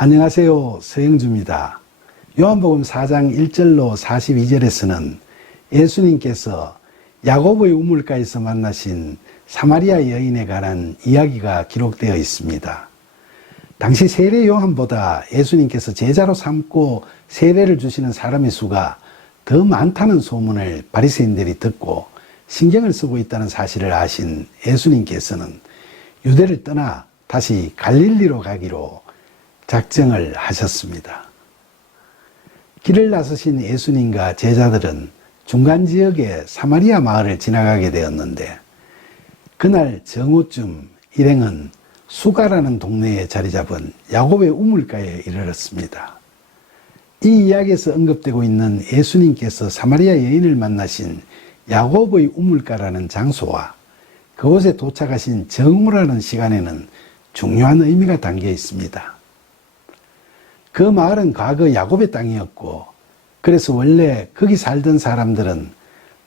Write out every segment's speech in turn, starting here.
안녕하세요. 서영주입니다. 요한복음 4장 1절로 42절에서는 예수님께서 야곱의 우물가에서 만나신 사마리아 여인에 관한 이야기가 기록되어 있습니다. 당시 세례 요한보다 예수님께서 제자로 삼고 세례를 주시는 사람의 수가 더 많다는 소문을 바리새인들이 듣고 신경을 쓰고 있다는 사실을 아신 예수님께서는 유대를 떠나 다시 갈릴리로 가기로 작정을 하셨습니다. 길을 나서신 예수님과 제자들은 중간 지역의 사마리아 마을을 지나가게 되었는데 그날 정오쯤 일행은 수가라는 동네에 자리 잡은 야곱의 우물가에 이르렀습니다. 이 이야기에서 언급되고 있는 예수님께서 사마리아 여인을 만나신 야곱의 우물가라는 장소와 그곳에 도착하신 정오라는 시간에는 중요한 의미가 담겨 있습니다. 그 마을은 과거 야곱의 땅이었고 그래서 원래 거기 살던 사람들은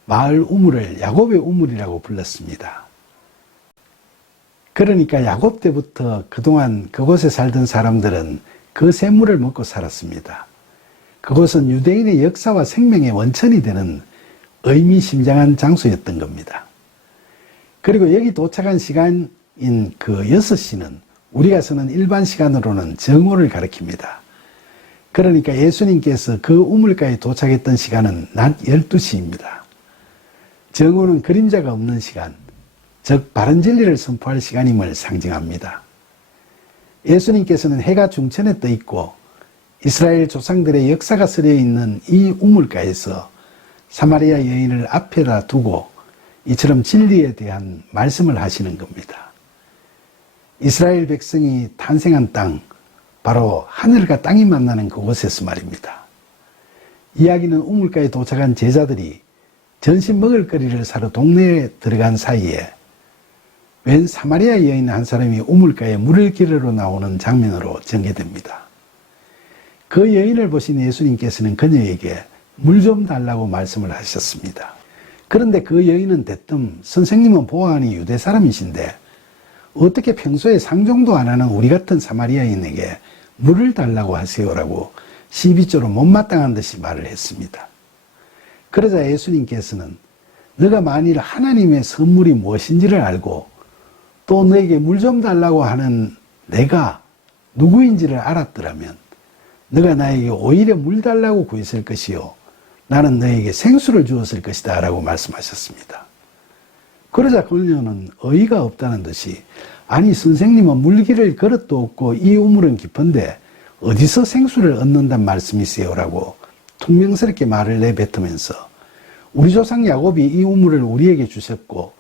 마을 우물을 야곱의 우물이라고 불렀습니다. 그러니까 야곱 때부터 그동안 그곳에 살던 사람들은 그 샘물을 먹고 살았습니다. 그곳은 유대인의 역사와 생명의 원천이 되는 의미심장한 장소였던 겁니다. 그리고 여기 도착한 시간인 그 6시는 우리가 쓰는 일반 시간으로는 정오를 가리킵니다. 그러니까 예수님께서 그 우물가에 도착했던 시간은 낮 12시입니다. 정오는 그림자가 없는 시간, 즉 바른 진리를 선포할 시간임을 상징합니다. 예수님께서는 해가 중천에 떠 있고 이스라엘 조상들의 역사가 쓰여 있는 이 우물가에서 사마리아 여인을 앞에다 두고 이처럼 진리에 대한 말씀을 하시는 겁니다. 이스라엘 백성이 탄생한 땅, 바로 하늘과 땅이 만나는 그곳에서 말입니다. 이야기는 우물가에 도착한 제자들이 전신 먹을거리를 사러 동네에 들어간 사이에 웬 사마리아 여인 한 사람이 우물가에 물을 기르러 나오는 장면으로 전개됩니다. 그 여인을 보신 예수님께서는 그녀에게 물 좀 달라고 말씀을 하셨습니다. 그런데 그 여인은 대뜸 선생님은 보아하니 유대 사람이신데 어떻게 평소에 상종도 안 하는 우리 같은 사마리아인에게 물을 달라고 하세요라고 시비조로 못마땅한 듯이 말을 했습니다. 그러자 예수님께서는 너가 만일 하나님의 선물이 무엇인지를 알고 또 너에게 물 좀 달라고 하는 내가 누구인지를 알았더라면 너가 나에게 오히려 물 달라고 구했을 것이요 나는 너에게 생수를 주었을 것이다 라고 말씀하셨습니다. 그러자 그녀는 어이가 없다는 듯이 아니 선생님은 물길을 그릇도 없고 이 우물은 깊은데 어디서 생수를 얻는단 말씀이세요? 라고 퉁명스럽게 말을 내뱉으면서 우리 조상 야곱이 이 우물을 우리에게 주셨고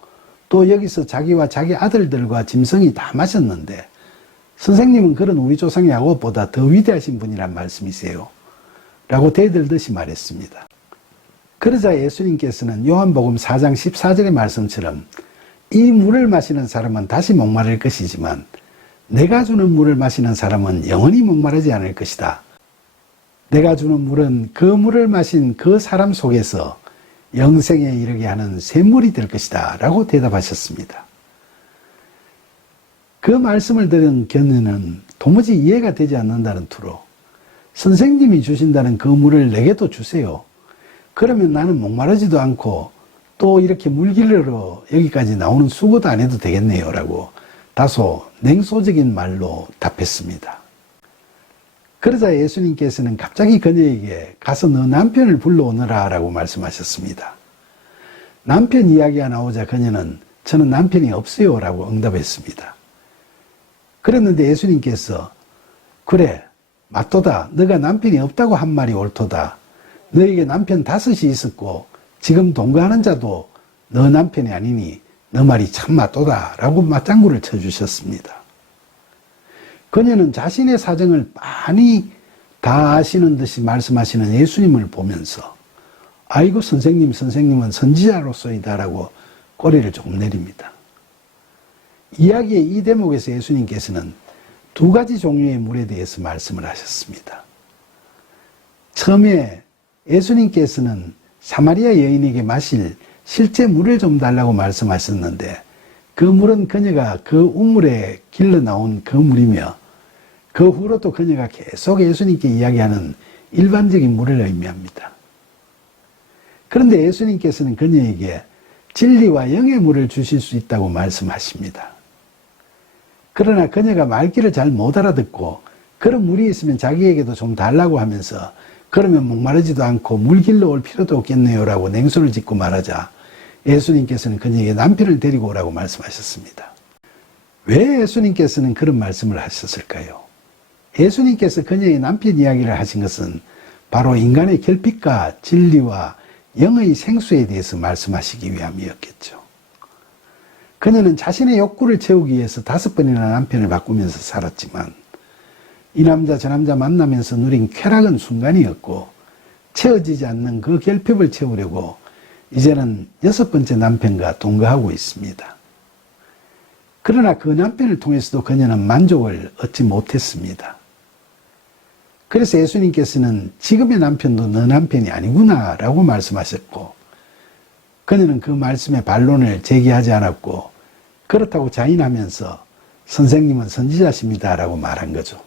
또 여기서 자기와 자기 아들들과 짐승이 다 마셨는데 선생님은 그런 우리 조상 야곱보다 더 위대하신 분이란 말씀이세요? 라고 대들듯이 말했습니다. 그러자 예수님께서는 요한복음 4장 14절의 말씀처럼 이 물을 마시는 사람은 다시 목마를 것이지만 내가 주는 물을 마시는 사람은 영원히 목마르지 않을 것이다. 내가 주는 물은 그 물을 마신 그 사람 속에서 영생에 이르게 하는 샘물이 될 것이다 라고 대답하셨습니다. 그 말씀을 들은 견해는 도무지 이해가 되지 않는다는 투로 선생님이 주신다는 그 물을 내게도 주세요. 그러면 나는 목마르지도 않고 또 이렇게 물길로 여기까지 나오는 수고도 안 해도 되겠네요 라고 다소 냉소적인 말로 답했습니다. 그러자 예수님께서는 갑자기 그녀에게 가서 너 남편을 불러오너라 라고 말씀하셨습니다. 남편 이야기가 나오자 그녀는 저는 남편이 없어요 라고 응답했습니다. 그랬는데 예수님께서 그래 맞도다 너가 남편이 없다고 한 말이 옳도다. 너에게 남편 5이 있었고 지금 동거하는 자도 너 남편이 아니니 너 말이 참 맞도다 라고 맞장구를 쳐주셨습니다. 그녀는 자신의 사정을 빤히 다 아시는 듯이 말씀하시는 예수님을 보면서 아이고 선생님은 선지자로서이다 라고 꼬리를 조금 내립니다. 이야기의 이 대목에서 예수님께서는 2가지 종류의 물에 대해서 말씀을 하셨습니다. 처음에 예수님께서는 사마리아 여인에게 마실 실제 물을 좀 달라고 말씀하셨는데 그 물은 그녀가 그 우물에 길러 나온 그 물이며 그 후로 또 그녀가 계속 예수님께 이야기하는 일반적인 물을 의미합니다. 그런데 예수님께서는 그녀에게 진리와 영의 물을 주실 수 있다고 말씀하십니다. 그러나 그녀가 말귀를 잘 못 알아듣고 그런 물이 있으면 자기에게도 좀 달라고 하면서 그러면 목마르지도 않고 물 길러 올 필요도 없겠네요 라고 냉소를 짓고 말하자 예수님께서는 그녀에게 남편을 데리고 오라고 말씀하셨습니다. 왜 예수님께서는 그런 말씀을 하셨을까요? 예수님께서 그녀의 남편 이야기를 하신 것은 바로 인간의 결핍과 진리와 영의 생수에 대해서 말씀하시기 위함이었겠죠. 그녀는 자신의 욕구를 채우기 위해서 5번이나 남편을 바꾸면서 살았지만 이 남자 저 남자 만나면서 누린 쾌락은 순간이었고 채워지지 않는 그 결핍을 채우려고 이제는 6번째 남편과 동거하고 있습니다. 그러나 그 남편을 통해서도 그녀는 만족을 얻지 못했습니다. 그래서 예수님께서는 지금의 남편도 너 남편이 아니구나 라고 말씀하셨고 그녀는 그 말씀에 반론을 제기하지 않았고 그렇다고 자인하면서 선생님은 선지자십니다 라고 말한 거죠.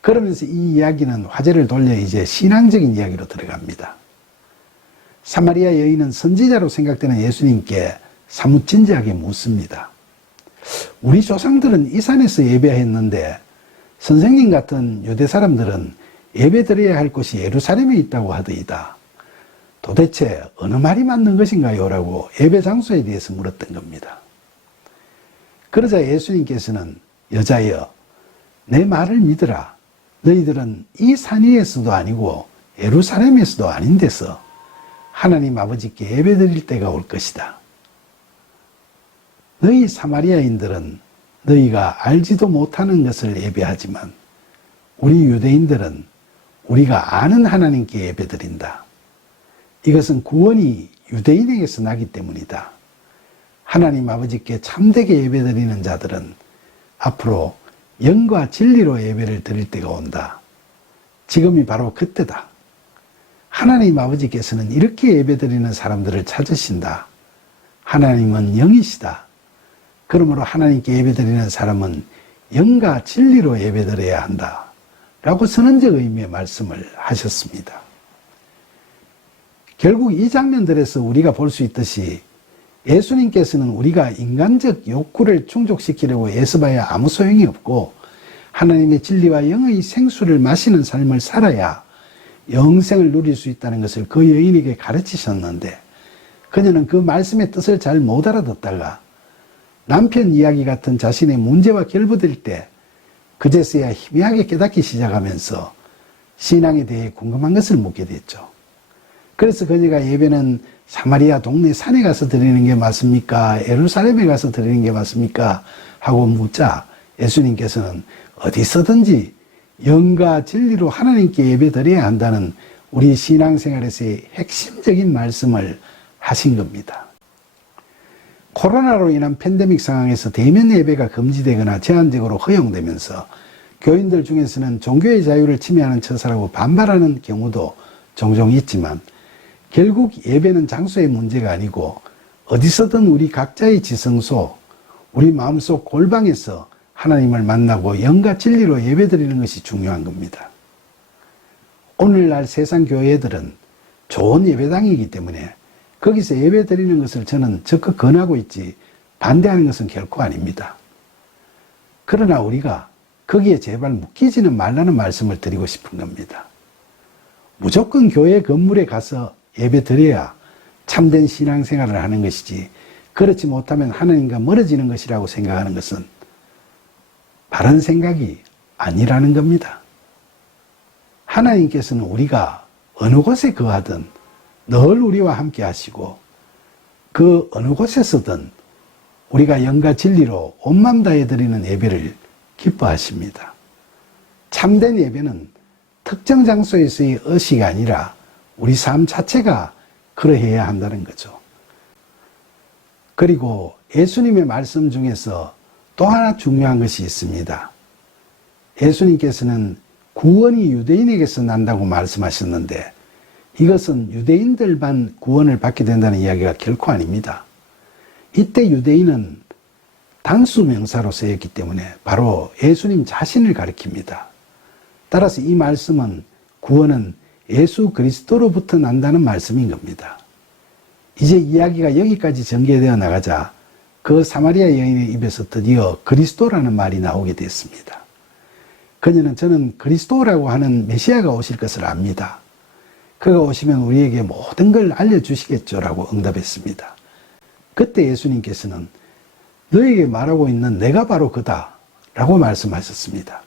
그러면서 이 이야기는 화제를 돌려 이제 신앙적인 이야기로 들어갑니다. 사마리아 여인은 선지자로 생각되는 예수님께 사뭇 진지하게 묻습니다. 우리 조상들은 이 산에서 예배했는데 선생님 같은 유대 사람들은 예배 드려야 할 곳이 예루살렘에 있다고 하더이다. 도대체 어느 말이 맞는 것인가요? 라고 예배 장소에 대해서 물었던 겁니다. 그러자 예수님께서는 여자여 내 말을 믿으라. 너희들은 이 산 위에서도 아니고 예루살렘에서도 아닌 데서 하나님 아버지께 예배 드릴 때가 올 것이다. 너희 사마리아인들은 너희가 알지도 못하는 것을 예배하지만 우리 유대인들은 우리가 아는 하나님께 예배드린다. 이것은 구원이 유대인에게서 나기 때문이다. 하나님 아버지께 참되게 예배드리는 자들은 앞으로 영과 진리로 예배를 드릴 때가 온다. 지금이 바로 그때다. 하나님 아버지께서는 이렇게 예배드리는 사람들을 찾으신다. 하나님은 영이시다. 그러므로 하나님께 예배드리는 사람은 영과 진리로 예배드려야 한다. 라고 선언적 의미의 말씀을 하셨습니다. 결국 이 장면들에서 우리가 볼 수 있듯이 예수님께서는 우리가 인간적 욕구를 충족시키려고 애써봐야 아무 소용이 없고 하나님의 진리와 영의 생수를 마시는 삶을 살아야 영생을 누릴 수 있다는 것을 그 여인에게 가르치셨는데 그녀는 그 말씀의 뜻을 잘 못 알아듣다가 남편 이야기 같은 자신의 문제와 결부될 때 그제서야 희미하게 깨닫기 시작하면서 신앙에 대해 궁금한 것을 묻게 됐죠. 그래서 그녀가 예배는 사마리아 동네 산에 가서 드리는 게 맞습니까? 예루살렘에 가서 드리는 게 맞습니까? 하고 묻자 예수님께서는 어디서든지 영과 진리로 하나님께 예배 드려야 한다는 우리 신앙생활에서의 핵심적인 말씀을 하신 겁니다. 코로나로 인한 팬데믹 상황에서 대면 예배가 금지되거나 제한적으로 허용되면서 교인들 중에서는 종교의 자유를 침해하는 처사라고 반발하는 경우도 종종 있지만 결국 예배는 장소의 문제가 아니고 어디서든 우리 각자의 지성소, 우리 마음속 골방에서 하나님을 만나고 영과 진리로 예배드리는 것이 중요한 겁니다. 오늘날 세상 교회들은 좋은 예배당이기 때문에 거기서 예배드리는 것을 저는 적극 권하고 있지 반대하는 것은 결코 아닙니다. 그러나 우리가 거기에 제발 묶이지는 말라는 말씀을 드리고 싶은 겁니다. 무조건 교회 건물에 가서 예배 드려야 참된 신앙생활을 하는 것이지 그렇지 못하면 하나님과 멀어지는 것이라고 생각하는 것은 바른 생각이 아니라는 겁니다. 하나님께서는 우리가 어느 곳에 거하든 늘 우리와 함께 하시고 그 어느 곳에서든 우리가 영과 진리로 온 마음 다해 드리는 예배를 기뻐하십니다. 참된 예배는 특정 장소에서의 의식이 아니라 우리 삶 자체가 그러해야 한다는 거죠. 그리고 예수님의 말씀 중에서 또 하나 중요한 것이 있습니다. 예수님께서는 구원이 유대인에게서 난다고 말씀하셨는데 이것은 유대인들만 구원을 받게 된다는 이야기가 결코 아닙니다. 이때 유대인은 단수 명사로 쓰였기 때문에 바로 예수님 자신을 가리킵니다. 따라서 이 말씀은 구원은 예수 그리스도로부터 난다는 말씀인 겁니다. 이제 이야기가 여기까지 전개되어 나가자 그 사마리아 여인의 입에서 드디어 그리스도라는 말이 나오게 됐습니다. 그녀는 저는 그리스도라고 하는 메시아가 오실 것을 압니다. 그가 오시면 우리에게 모든 걸 알려주시겠죠 라고 응답했습니다. 그때 예수님께서는 너에게 말하고 있는 내가 바로 그다 라고 말씀하셨습니다.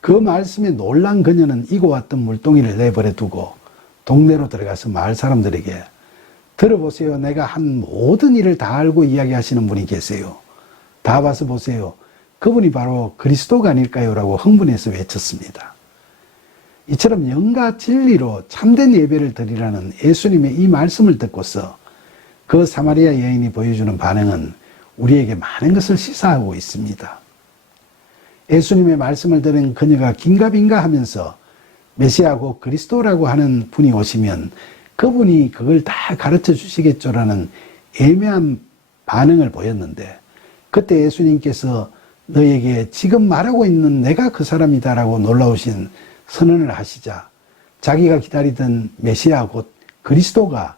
그 말씀에 놀란 그녀는 이고 왔던 물동이를 내버려 두고 동네로 들어가서 마을 사람들에게 들어보세요. 내가 한 모든 일을 다 알고 이야기하시는 분이 계세요. 다 봐서 보세요. 그분이 바로 그리스도가 아닐까요? 라고 흥분해서 외쳤습니다. 이처럼 영과 진리로 참된 예배를 드리라는 예수님의 이 말씀을 듣고서 그 사마리아 여인이 보여주는 반응은 우리에게 많은 것을 시사하고 있습니다. 예수님의 말씀을 들은 그녀가 긴가민가 하면서 메시아 곧 그리스도라고 하는 분이 오시면 그분이 그걸 다 가르쳐 주시겠죠라는 애매한 반응을 보였는데 그때 예수님께서 너에게 지금 말하고 있는 내가 그 사람이다라고 놀라우신 선언을 하시자 자기가 기다리던 메시아 곧 그리스도가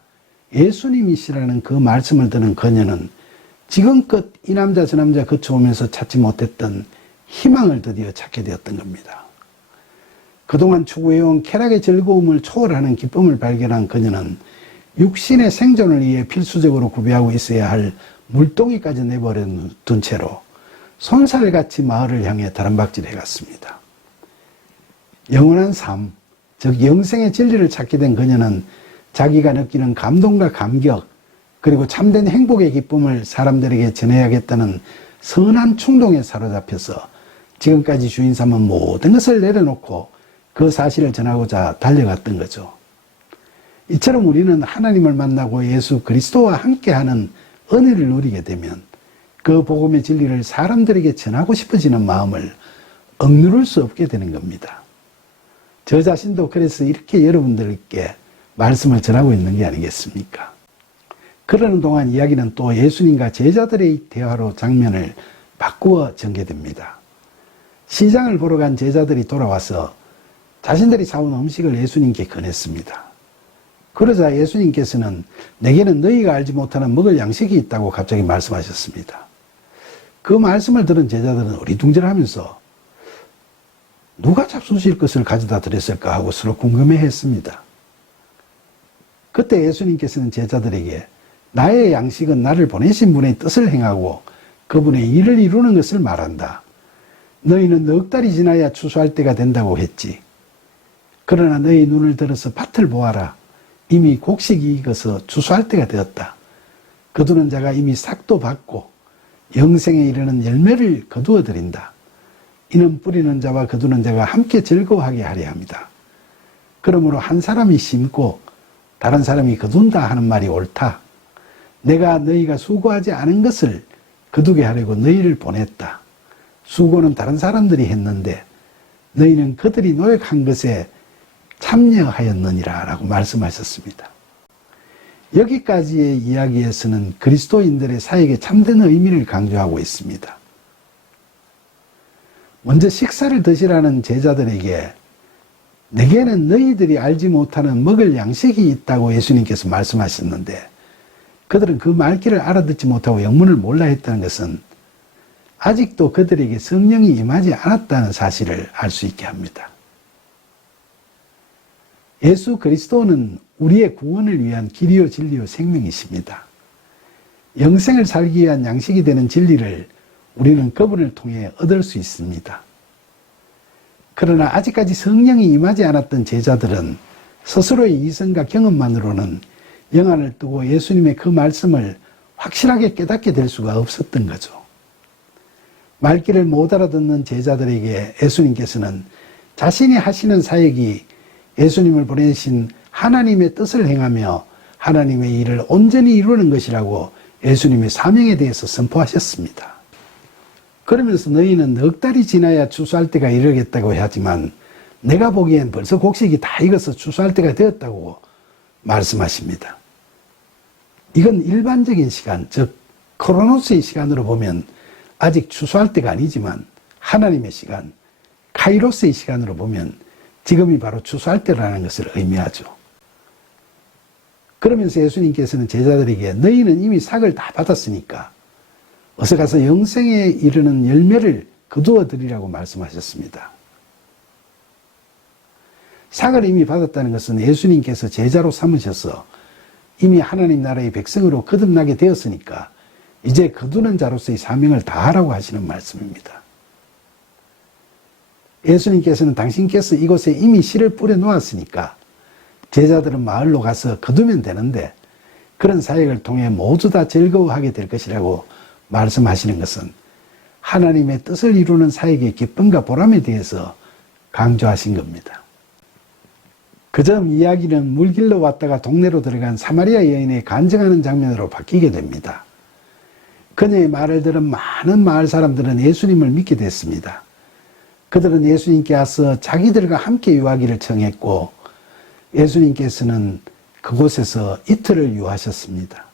예수님이시라는 그 말씀을 듣는 그녀는 지금껏 이 남자 저 남자 거쳐오면서 찾지 못했던 희망을 드디어 찾게 되었던 겁니다. 그동안 추구해온 쾌락의 즐거움을 초월하는 기쁨을 발견한 그녀는 육신의 생존을 위해 필수적으로 구비하고 있어야 할 물동이까지 내버려 둔 채로 손살같이 마을을 향해 다람박질해 갔습니다. 영원한 삶, 즉 영생의 진리를 찾게 된 그녀는 자기가 느끼는 감동과 감격 그리고 참된 행복의 기쁨을 사람들에게 전해야겠다는 선한 충동에 사로잡혀서 지금까지 주인 삼은 모든 것을 내려놓고 그 사실을 전하고자 달려갔던 거죠. 이처럼 우리는 하나님을 만나고 예수 그리스도와 함께하는 은혜를 누리게 되면 그 복음의 진리를 사람들에게 전하고 싶어지는 마음을 억누를 수 없게 되는 겁니다. 저 자신도 그래서 이렇게 여러분들께 말씀을 전하고 있는 게 아니겠습니까? 그러는 동안 이야기는 또 예수님과 제자들의 대화로 장면을 바꾸어 전개됩니다. 시장을 보러 간 제자들이 돌아와서 자신들이 사온 음식을 예수님께 건넸습니다. 그러자 예수님께서는 내게는 너희가 알지 못하는 먹을 양식이 있다고 갑자기 말씀하셨습니다. 그 말씀을 들은 제자들은 어리둥절하면서 누가 잡수실 것을 가져다 드렸을까 하고 서로 궁금해했습니다. 그때 예수님께서는 제자들에게 나의 양식은 나를 보내신 분의 뜻을 행하고 그분의 일을 이루는 것을 말한다. 너희는 넉 달이 지나야 추수할 때가 된다고 했지. 그러나 너희 눈을 들어서 밭을 보아라. 이미 곡식이 익어서 추수할 때가 되었다. 거두는 자가 이미 삭도 받고 영생에 이르는 열매를 거두어 드린다. 이는 뿌리는 자와 거두는 자가 함께 즐거워하게 하려 합니다. 그러므로 한 사람이 심고 다른 사람이 거둔다 하는 말이 옳다. 내가 너희가 수고하지 않은 것을 거두게 하려고 너희를 보냈다. 수고는 다른 사람들이 했는데 너희는 그들이 노력한 것에 참여하였느니라 라고 말씀하셨습니다. 여기까지의 이야기에서는 그리스도인들의 사역의 참된 의미를 강조하고 있습니다. 먼저 식사를 드시라는 제자들에게 내게는 너희들이 알지 못하는 먹을 양식이 있다고 예수님께서 말씀하셨는데 그들은 그 말귀를 알아듣지 못하고 영문을 몰라 했다는 것은 아직도 그들에게 성령이 임하지 않았다는 사실을 알 수 있게 합니다. 예수 그리스도는 우리의 구원을 위한 길이요 진리요 생명이십니다. 영생을 살기 위한 양식이 되는 진리를 우리는 그분을 통해 얻을 수 있습니다. 그러나 아직까지 성령이 임하지 않았던 제자들은 스스로의 이성과 경험만으로는 영안을 뜨고 예수님의 그 말씀을 확실하게 깨닫게 될 수가 없었던 거죠. 말귀를 못 알아듣는 제자들에게 예수님께서는 자신이 하시는 사역이 예수님을 보내신 하나님의 뜻을 행하며 하나님의 일을 온전히 이루는 것이라고 예수님의 사명에 대해서 선포하셨습니다. 그러면서 너희는 넉 달이 지나야 추수할 때가 이르겠다고 하지만 내가 보기엔 벌써 곡식이 다 익어서 추수할 때가 되었다고 말씀하십니다. 이건 일반적인 시간, 즉 크로노스의 시간으로 보면 아직 추수할 때가 아니지만 하나님의 시간, 카이로스의 시간으로 보면 지금이 바로 추수할 때라는 것을 의미하죠. 그러면서 예수님께서는 제자들에게 너희는 이미 삭을 다 받았으니까 어서 가서 영생에 이르는 열매를 거두어 드리라고 말씀하셨습니다. 삭을 이미 받았다는 것은 예수님께서 제자로 삼으셔서 이미 하나님 나라의 백성으로 거듭나게 되었으니까 이제 거두는 자로서의 사명을 다하라고 하시는 말씀입니다. 예수님께서는 당신께서 이곳에 이미 씨를 뿌려 놓았으니까 제자들은 마을로 가서 거두면 되는데 그런 사역을 통해 모두 다 즐거워하게 될 것이라고 말씀하시는 것은 하나님의 뜻을 이루는 사역의 기쁨과 보람에 대해서 강조하신 겁니다. 그 점 이야기는 물길로 왔다가 동네로 들어간 사마리아 여인의 간증하는 장면으로 바뀌게 됩니다. 그녀의 말을 들은 많은 마을 사람들은 예수님을 믿게 됐습니다. 그들은 예수님께 와서 자기들과 함께 유하기를 청했고 예수님께서는 그곳에서 이틀을 유하셨습니다.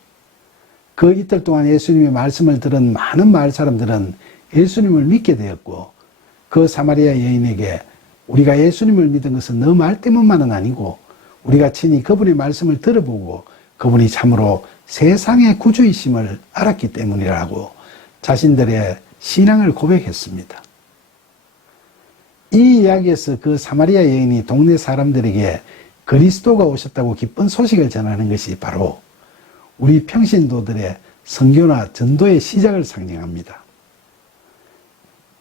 그 이틀 동안 예수님의 말씀을 들은 많은 마을 사람들은 예수님을 믿게 되었고 그 사마리아 여인에게 우리가 예수님을 믿은 것은 너 말 때문만은 아니고 우리가 친히 그분의 말씀을 들어보고 그분이 참으로 세상의 구주이심을 알았기 때문이라고 자신들의 신앙을 고백했습니다. 이 이야기에서 그 사마리아 여인이 동네 사람들에게 그리스도가 오셨다고 기쁜 소식을 전하는 것이 바로 우리 평신도들의 선교나 전도의 시작을 상징합니다.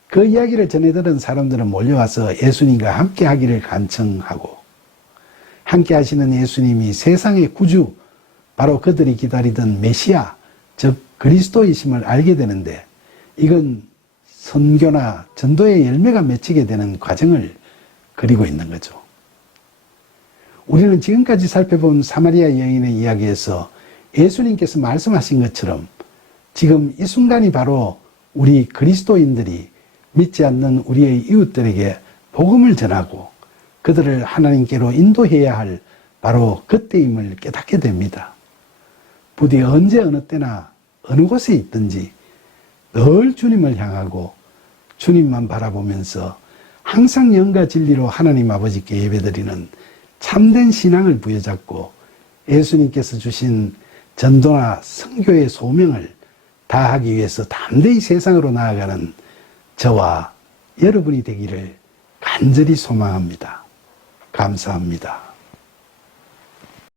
그 이야기를 전해 들은 사람들은 몰려와서 예수님과 함께 하기를 간청하고 함께 하시는 예수님이 세상의 구주, 바로 그들이 기다리던 메시아, 즉 그리스도이심을 알게 되는데 이건 선교나 전도의 열매가 맺히게 되는 과정을 그리고 있는 거죠. 우리는 지금까지 살펴본 사마리아 여인의 이야기에서 예수님께서 말씀하신 것처럼 지금 이 순간이 바로 우리 그리스도인들이 믿지 않는 우리의 이웃들에게 복음을 전하고 그들을 하나님께로 인도해야 할 바로 그때임을 깨닫게 됩니다. 부디 언제 어느 때나 어느 곳에 있든지 늘 주님을 향하고 주님만 바라보면서 항상 영과 진리로 하나님 아버지께 예배드리는 참된 신앙을 부여잡고 예수님께서 주신 전도나 선교의 소명을 다하기 위해서 담대히 세상으로 나아가는 저와 여러분이 되기를 간절히 소망합니다. 감사합니다.